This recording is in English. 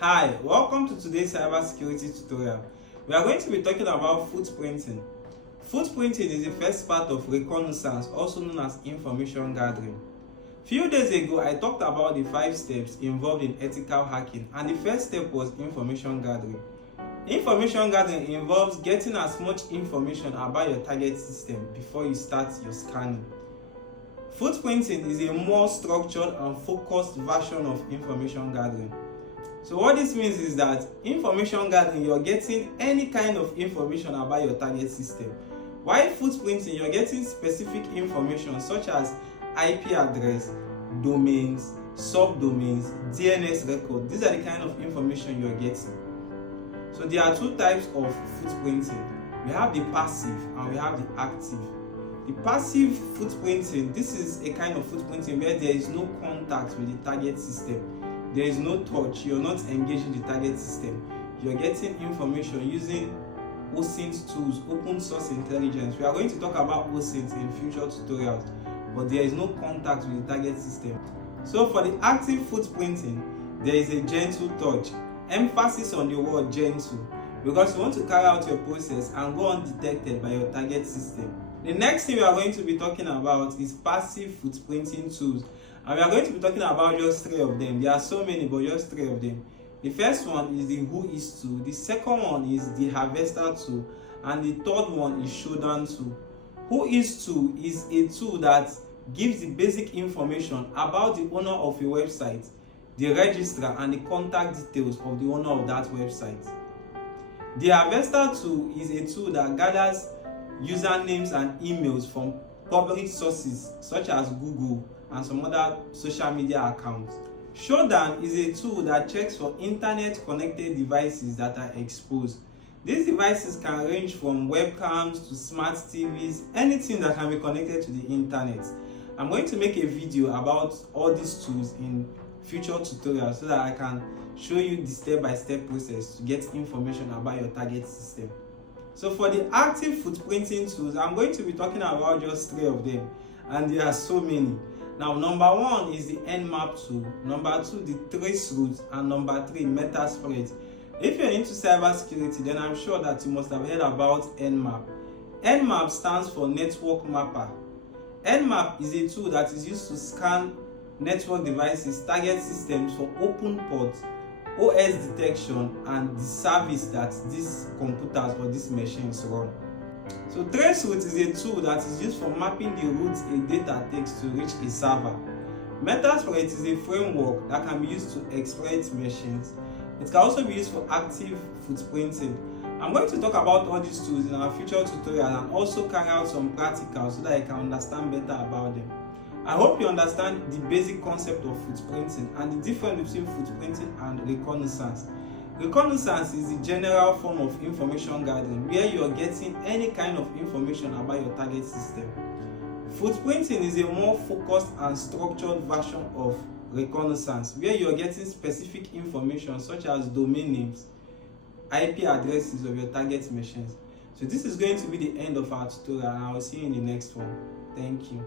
Hi, welcome to today's cybersecurity tutorial. We are going to be talking about footprinting. Footprinting is the first part of reconnaissance, also known as information gathering. Few days ago, I talked about the 5 steps involved in ethical hacking, and the first step was information gathering. Information gathering involves getting as much information about your target system before you start your scanning. Footprinting is a more structured and focused version of information gathering. So what this means is that information gathering, you're getting any kind of information about your target system. While footprinting, you're getting specific information such as IP address, domains, subdomains, DNS record. These are the kind of information you're getting. So there are 2 types of footprinting. We have the passive and we have the active. The passive footprinting, this is a kind of footprinting where there is no contact with the target system. There is no touch, you're not engaging the target system. You're getting information using OSINT tools, open source intelligence. We are going to talk about OSINT in future tutorials, but there is no contact with the target system. So for the active footprinting, there is a gentle touch. Emphasis on the word gentle, because you want to carry out your process and go undetected by your target system. The next thing we are going to be talking about is passive footprinting tools. And we are going to be talking about just 3 of them. There are so many, but just 3 of them. The first one is the Whois tool. The second one is the Harvester tool. And the third one is Showdown tool. Whois tool is a tool that gives the basic information about the owner of a website, the registrar, and the contact details of the owner of that website. The Harvester tool is a tool that gathers usernames and emails from public sources such as Google and some other social media accounts. Showdown is a tool that checks for internet connected devices that are exposed. These devices can range from webcams to smart TVs, anything that can be connected to the internet. I'm going to make a video about all these tools in future tutorials so that I can show you the step-by-step process to get information about your target system. So for the active footprinting tools, I'm going to be talking about just 3 of them, and there are so many. Now, number 1 is the Nmap tool, number 2 the traceroute, and number 3 Metaspread. If you're into cybersecurity, then I'm sure that you must have heard about Nmap. Nmap stands for Network Mapper. Nmap is a tool that is used to scan network devices, target systems for open ports, OS detection, and the service that these computers or these machines run. So traceroute is a tool that is used for mapping the routes a data takes to reach a server. Metaspread is a framework that can be used to exploit machines. It can also be used for active footprinting. I'm going to talk about all these tools in our future tutorial and also carry out some practicals so that I can understand better about them. I hope you understand the basic concept of footprinting and the difference between footprinting and reconnaissance. Reconnaissance is the general form of information gathering where you are getting any kind of information about your target system. Footprinting is a more focused and structured version of reconnaissance where you are getting specific information such as domain names, IP addresses of your target machines. So this is going to be the end of our tutorial, and I will see you in the next one. Thank you.